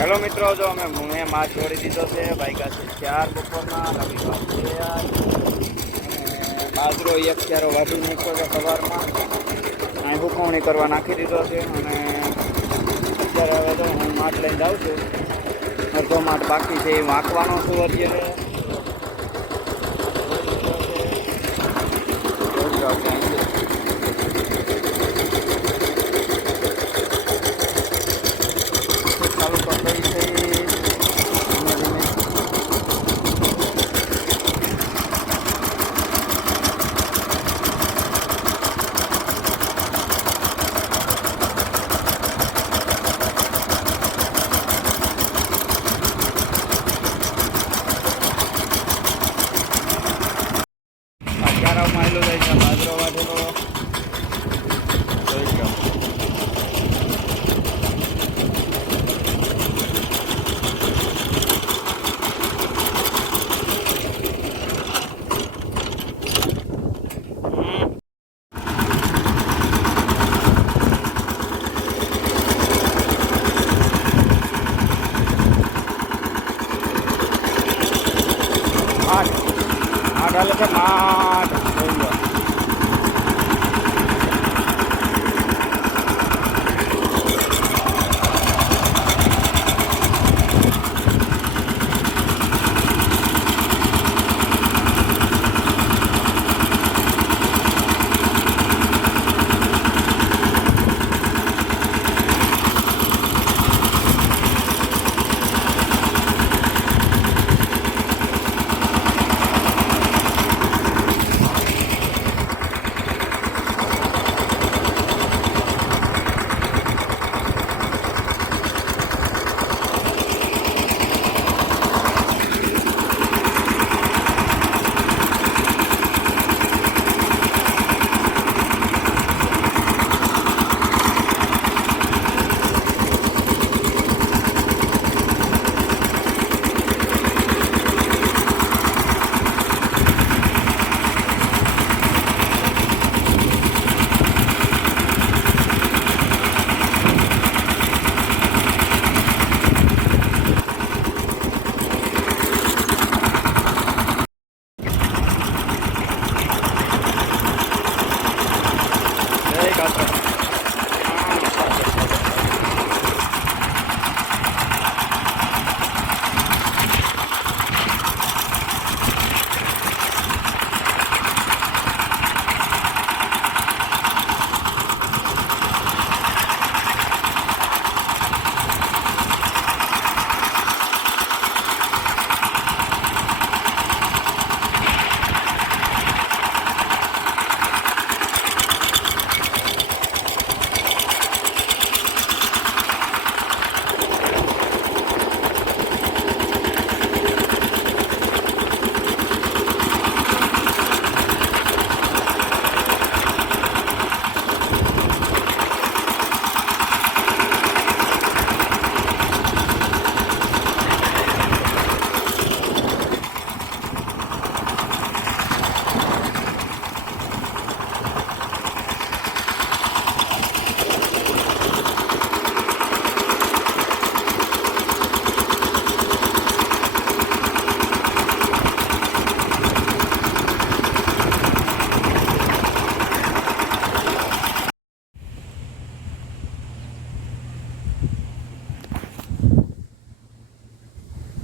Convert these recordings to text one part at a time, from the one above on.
Hello મિત્રો, જો મેં માછ છોડી દીધો છે. વાગ્યા છે 4 બપોરના. નવી વાત છે યાર. અને બાજરો એક ક્યારો વાઢી નાખ્યો છે સવારમાં. અહીં હુકવણી કરવા નાખી દીધો છે. અને અત્યારે હવે તો હું માઠ લઈને જાઉં છું. અડધો માઠ બાકી છે એ વાંકવાનો છું અત્યારે. ચાલુ તો થઈ છે. ક્યારામાં આવેલો જાય છે બાજરો વાઢેલો. જોઈ ગયો. માઠ હાલે છે માઠ. જોઈ લો. જય કાતરા.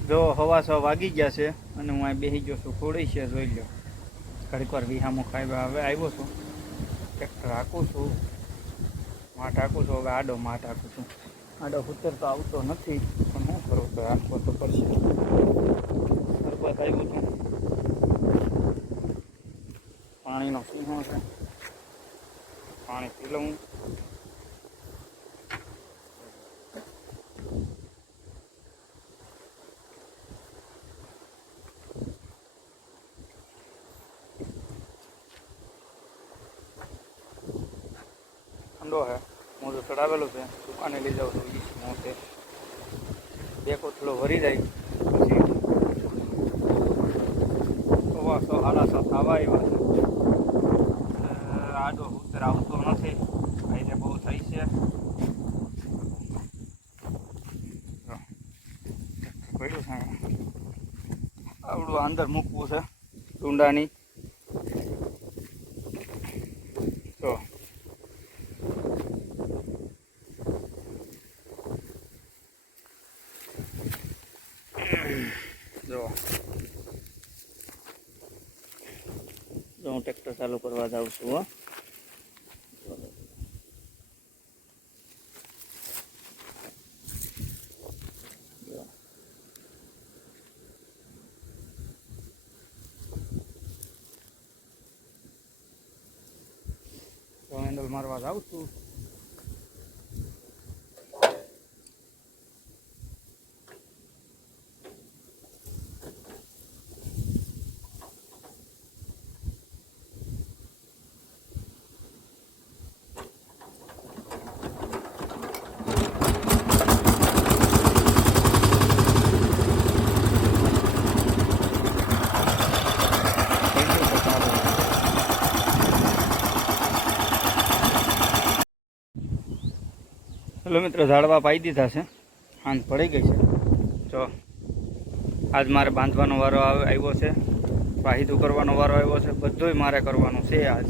જો 6:15 વાગી ગયા છે અને હું અહીં બેસી ગયો છું. થોડી છે જોઈ લો. ઘડીક વાર વિહામો ખાઈ હવે આવ્યો છું. ટ્રેક્ટર હાંકું છું. માઠ હાંકું છું. હવે આડો માઠ હાંકું છું. આડો ઉત્તર તો આવતો નથી પણ શું કરું તો હાંકવો તો પડશે. શરૂઆત આવ્યું છું. પાણીનો સિંહો છે. પાણી પી લઉં. ઠંડો હે. મોઢું ચડાવેલું છે. દુકાને લઈ જાઉં છું. હું છે 2 કોથળો ભરી જાય પછી 6:15 7:30 આવવા આવ્યા છે. આડો ઉત્તર આવતો નથી. ભાઈને બહુ થઈ છે. પડ્યું છે આવડું અંદર મૂકવું છે ટુંડાની તો જો હું ટ્રેક્ટર ચાલુ કરવા જાઉં છું હો હેન્ડલ મારવા જાઉં છું હેલો મિત્રો ઝાડવા પાઈ દીધા છે હાંજ પડી ગઈ છે જો આજ મારે બાંધવાનો વારો આવ્યો છે વાહિદું કરવાનો વારો આવ્યો છે બધુંય મારે કરવાનું છે આજ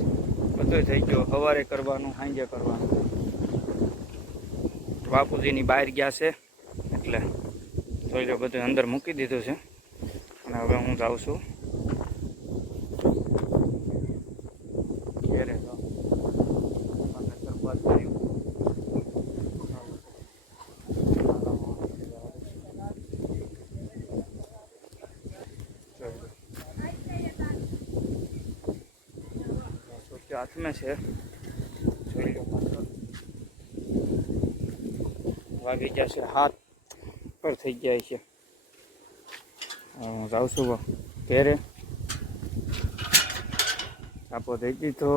બધુંય થઈ ગયો સવારે કરવાનું સાંજે કરવાનું બાપુજીની બહાર ગયા છે એટલે જોઈ લો બધું અંદર મૂકી દીધું છે અને હવે હું જાઉં છું ઘેરે જાઉં हाथ में से वागी जैसे हाथ पर थी जाए છે જાઉં છું ઘેરે આપો થઈ દીધો